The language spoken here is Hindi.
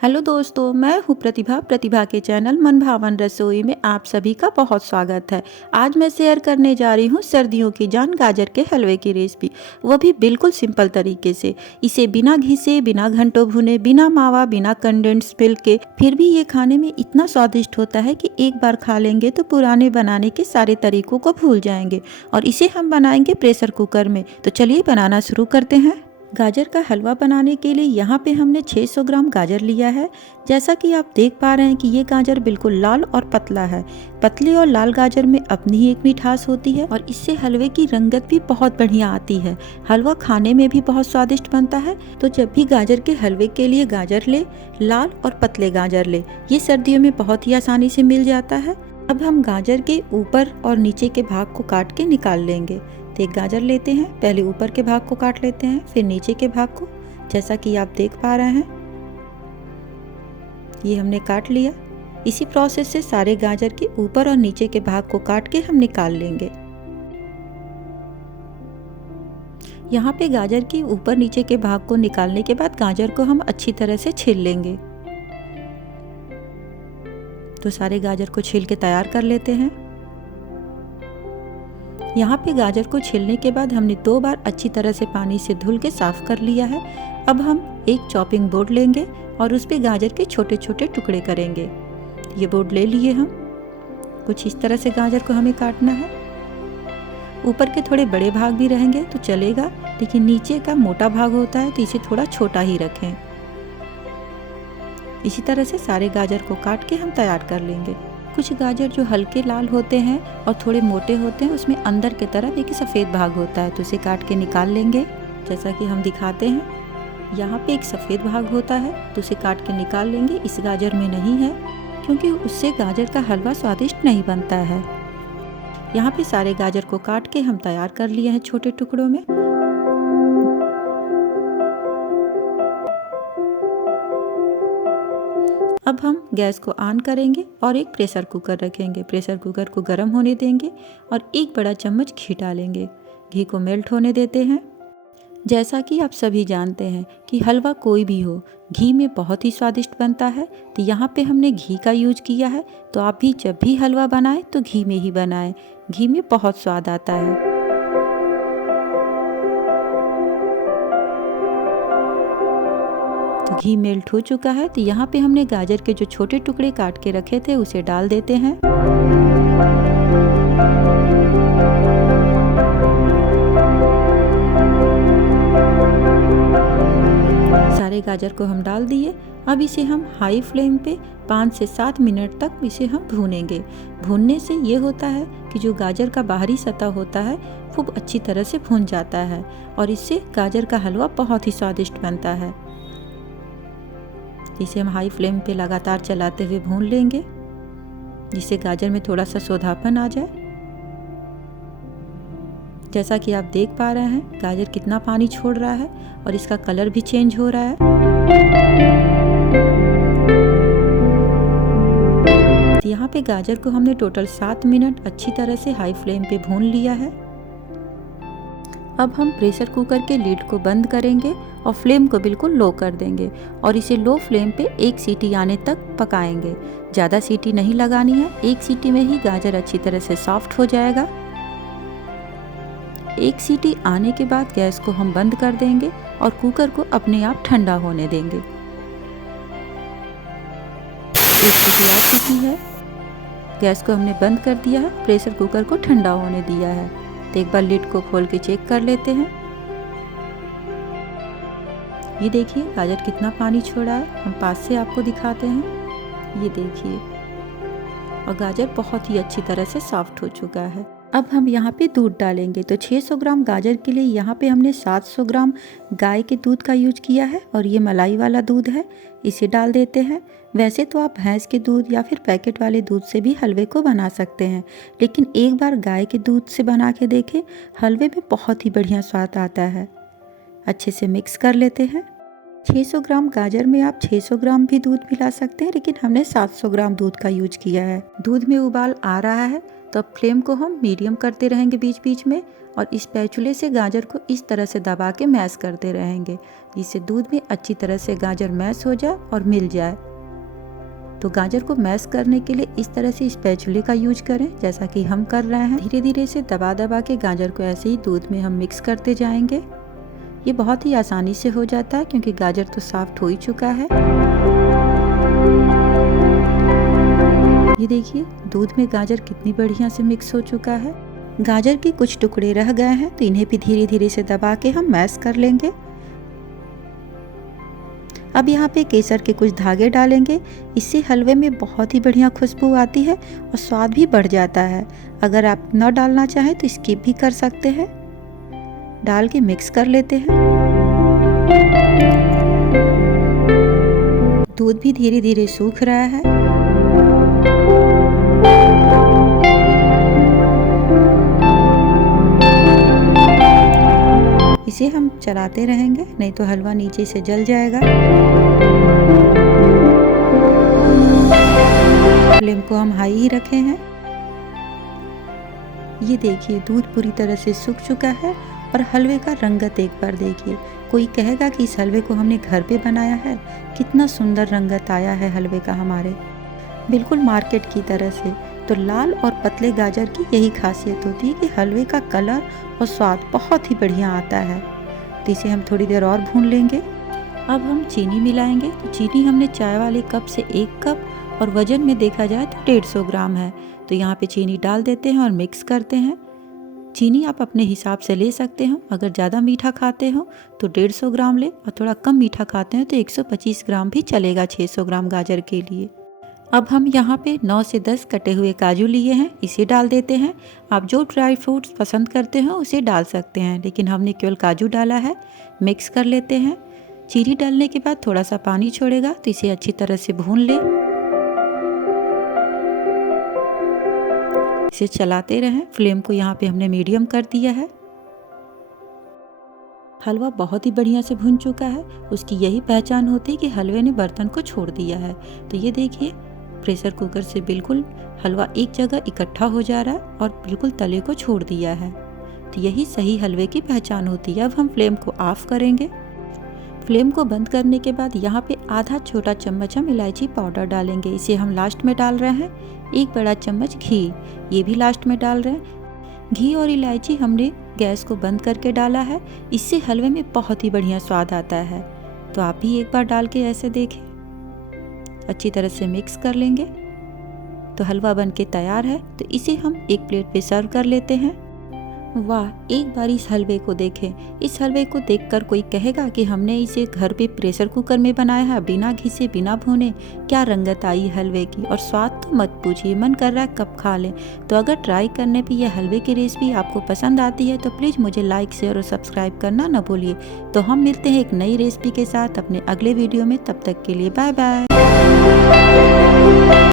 हेलो दोस्तों, मैं हूँ प्रतिभा के चैनल मनभावन रसोई में आप सभी का बहुत स्वागत है। आज मैं शेयर करने जा रही हूँ सर्दियों की जान गाजर के हलवे की रेसिपी, वो भी बिल्कुल सिंपल तरीके से। इसे बिना घी से, बिना घंटों भुने, बिना मावा, बिना कंडेंस मिल्क के, फिर भी ये खाने में इतना स्वादिष्ट होता है कि एक बार खा लेंगे तो पुराने बनाने के सारे तरीकों को भूल जाएंगे। और इसे हम बनाएंगे प्रेशर कुकर में। तो चलिए बनाना शुरू करते हैं। गाजर का हलवा बनाने के लिए यहाँ पे हमने 600 ग्राम गाजर लिया है। जैसा कि आप देख पा रहे हैं कि ये गाजर बिल्कुल लाल और पतला है। पतले और लाल गाजर में अपनी ही एक मिठास होती है और इससे हलवे की रंगत भी बहुत बढ़िया आती है। हलवा खाने में भी बहुत स्वादिष्ट बनता है। तो जब भी गाजर के हलवे के लिए गाजर ले, लाल और पतले गाजर ले। ये सर्दियों में बहुत ही आसानी से मिल जाता है। अब हम गाजर के ऊपर और नीचे के भाग को काट के निकाल लेंगे। एक गाजर लेते हैं, पहले ऊपर के भाग को काट लेते हैं, फिर नीचे के भाग को। जैसा कि आप देख पा रहे हैं, ये हमने काट लिया। इसी प्रोसेस से सारे गाजर के ऊपर और नीचे के भाग को काट के हम निकाल लेंगे। यहाँ पे गाजर के ऊपर नीचे के भाग को निकालने के बाद गाजर को हम अच्छी तरह से छील लेंगे। तो सारे गाजर को छील के तैयार कर लेते हैं। यहाँ पे गाजर को छीलने के बाद हमने 2 बार अच्छी तरह से पानी से धुल के साफ कर लिया है। अब हम एक चॉपिंग बोर्ड लेंगे और उस पे गाजर के छोटे छोटे टुकड़े करेंगे। ये बोर्ड ले लिए हम। कुछ इस तरह से गाजर को हमें काटना है। ऊपर के थोड़े बड़े भाग भी रहेंगे तो चलेगा, लेकिन नीचे का मोटा भाग होता है तो इसे थोड़ा छोटा ही रखें। इसी तरह से सारे गाजर को काट के हम तैयार कर लेंगे। कुछ गाजर जो हल्के लाल होते हैं और थोड़े मोटे होते हैं, उसमें अंदर की तरफ एक सफ़ेद भाग होता है, तो उसे काट के निकाल लेंगे। जैसा कि हम दिखाते हैं, यहाँ पे एक सफ़ेद भाग होता है तो उसे काट के निकाल लेंगे। इस गाजर में नहीं है, क्योंकि उससे गाजर का हलवा स्वादिष्ट नहीं बनता है। यहाँ पे सारे गाजर को काट के हम तैयार कर लिए हैं छोटे टुकड़ों में। अब हम गैस को ऑन करेंगे और एक प्रेशर कुकर रखेंगे। प्रेशर कुकर को गर्म होने देंगे और 1 बड़ा चम्मच घी डालेंगे। घी को मेल्ट होने देते हैं। जैसा कि आप सभी जानते हैं कि हलवा कोई भी हो, घी में बहुत ही स्वादिष्ट बनता है। तो यहाँ पे हमने घी का यूज किया है। तो आप भी जब भी हलवा बनाएं तो घी में ही बनाएं। घी में बहुत स्वाद आता है। तो घी मेल्ट हो चुका है। तो यहाँ पे हमने गाजर के जो छोटे टुकड़े काट के रखे थे उसे डाल देते हैं। सारे गाजर को हम डाल दिए। अब इसे हम हाई फ्लेम पे 5 से 7 मिनट तक इसे हम भूनेंगे। भूनने से ये होता है कि जो गाजर का बाहरी सतह होता है वो अच्छी तरह से भून जाता है और इससे गाजर का हलवा बहुत ही स्वादिष्ट बनता है। इसे हम हाई फ्लेम पे लगातार चलाते हुए भून लेंगे, जिससे गाजर में थोड़ा सा सोंधापन आ जाए। जैसा कि आप देख पा रहे हैं, गाजर कितना पानी छोड़ रहा है और इसका कलर भी चेंज हो रहा है। तो यहाँ पे गाजर को हमने टोटल 7 मिनट अच्छी तरह से हाई फ्लेम पे भून लिया है। अब हम प्रेशर कुकर के लीड को बंद करेंगे और फ्लेम को बिल्कुल लो कर देंगे और इसे लो फ्लेम पे 1 सीटी आने तक पकाएंगे। ज़्यादा सीटी नहीं लगानी है, 1 सीटी में ही गाजर अच्छी तरह से सॉफ्ट हो जाएगा। 1 सीटी आने के बाद गैस को हम बंद कर देंगे और कुकर को अपने आप ठंडा होने देंगे। 1 सीटी आ चुकी है। गैस को हमने बंद कर दिया है, प्रेशर कुकर को ठंडा होने दिया है। तो एक बार लिड को खोल के चेक कर लेते हैं। ये देखिए गाजर कितना पानी छोड़ा है। हम पास से आपको दिखाते हैं। ये देखिए, और गाजर बहुत ही अच्छी तरह से सॉफ्ट हो चुका है। अब हम यहाँ पे दूध डालेंगे। तो 600 ग्राम गाजर के लिए यहाँ पे हमने 700 ग्राम गाय के दूध का यूज किया है और ये मलाई वाला दूध है, इसे डाल देते हैं। वैसे तो आप भैंस के दूध या फिर पैकेट वाले दूध से भी हलवे को बना सकते हैं, लेकिन एक बार गाय के दूध से बना के देखें, हलवे में बहुत ही बढ़िया स्वाद आता है। अच्छे से मिक्स कर लेते हैं। 600 ग्राम गाजर में आप 600 ग्राम भी दूध मिला सकते हैं, लेकिन हमने 700 ग्राम दूध का यूज किया है। दूध में उबाल आ रहा है। तो अब फ्लेम को हम मीडियम करते रहेंगे बीच बीच में और इस स्पैचुले से गाजर को इस तरह से दबा के मैश करते रहेंगे, जिससे दूध में अच्छी तरह से गाजर मैश हो जाए और मिल जाए। तो गाजर को मैश करने के लिए इस तरह से स्पैचुले का यूज करें जैसा कि हम कर रहे हैं। धीरे धीरे से दबा दबा के गाजर को ऐसे ही दूध में हम मिक्स करते जाएंगे। ये बहुत ही आसानी से हो जाता है क्योंकि गाजर तो सॉफ्ट हो ही चुका है। ये देखिए दूध में गाजर कितनी बढ़िया से मिक्स हो चुका है। गाजर के कुछ टुकड़े रह गए हैं तो इन्हें भी धीरे धीरे से दबा के हम मैश कर लेंगे। अब यहाँ पे केसर के कुछ धागे डालेंगे, इससे हलवे में बहुत ही बढ़िया खुशबू आती है और स्वाद भी बढ़ जाता है। अगर आप न डालना चाहें तो स्किप भी कर सकते हैं। डाल के मिक्स कर लेते हैं। दूध भी धीरे धीरे सूख रहा है। इसे हम चलाते रहेंगे, नहीं तो हलवा नीचे से जल जाएगा। फ्लेम को हम हाई ही रखे हैं। ये देखिए दूध पूरी तरह से सूख चुका है और हलवे का रंगत एक बार देखिए। कोई कहेगा कि इस हलवे को हमने घर पे बनाया है। कितना सुंदर रंगत आया है हलवे का हमारे, बिल्कुल मार्केट की तरह से। तो लाल और पतले गाजर की यही खासियत होती है कि हलवे का कलर और स्वाद बहुत ही बढ़िया आता है। तो इसे हम थोड़ी देर और भून लेंगे। अब हम चीनी मिलाएंगे। तो चीनी हमने चाय वाले कप से 1 कप और वजन में देखा जाए तो 150 ग्राम है। तो यहाँ पे चीनी डाल देते हैं और मिक्स करते हैं। चीनी आप अपने हिसाब से ले सकते हो। अगर ज़्यादा मीठा खाते हो तो 150 ग्राम ले और थोड़ा कम मीठा खाते हो तो 125 ग्राम भी चलेगा 600 ग्राम गाजर के लिए। अब हम यहाँ पे 9 से 10 कटे हुए काजू लिए हैं, इसे डाल देते हैं। आप जो ड्राई फ्रूट्स पसंद करते हो उसे डाल सकते हैं, लेकिन हमने केवल काजू डाला है। मिक्स कर लेते हैं। चीनी डालने के बाद थोड़ा सा पानी छोड़ेगा तो इसे अच्छी तरह से भून ले। इसे चलाते रहें। फ्लेम को यहाँ पे हमने मीडियम कर दिया है। हलवा बहुत ही बढ़िया से भुन चुका है। उसकी यही पहचान होती है कि हलवे ने बर्तन को छोड़ दिया है। तो ये देखिए प्रेशर कुकर से बिल्कुल हलवा एक जगह इकट्ठा हो जा रहा है और बिल्कुल तले को छोड़ दिया है। तो यही सही हलवे की पहचान होती है। अब हम फ्लेम को ऑफ करेंगे। फ्लेम को बंद करने के बाद यहाँ पे आधा छोटा चम्मच हम इलायची पाउडर डालेंगे, इसे हम लास्ट में डाल रहे हैं। 1 बड़ा चम्मच घी, ये भी लास्ट में डाल रहे हैं। घी और इलायची हमने गैस को बंद करके डाला है, इससे हलवे में बहुत ही बढ़िया स्वाद आता है। तो आप भी एक बार डाल के ऐसे देखें। अच्छी तरह से मिक्स कर लेंगे। तो हलवा बन के तैयार है। तो इसे हम एक प्लेट पे सर्व कर लेते हैं। वाह, एक बार इस हलवे को देखें। इस हलवे को देखकर कोई कहेगा कि हमने इसे घर पे प्रेशर कुकर में बनाया है, बिना घी से, बिना भुने। क्या रंगत आई हलवे की, और स्वाद तो मत पूछिए, मन कर रहा है कब खा लें। तो अगर ट्राई करने पे यह हलवे की रेसिपी आपको पसंद आती है तो प्लीज़ मुझे लाइक, शेयर और सब्सक्राइब करना न भूलिए। तो हम मिलते हैं एक नई रेसिपी के साथ अपने अगले वीडियो में। तब तक के लिए बाय बाय।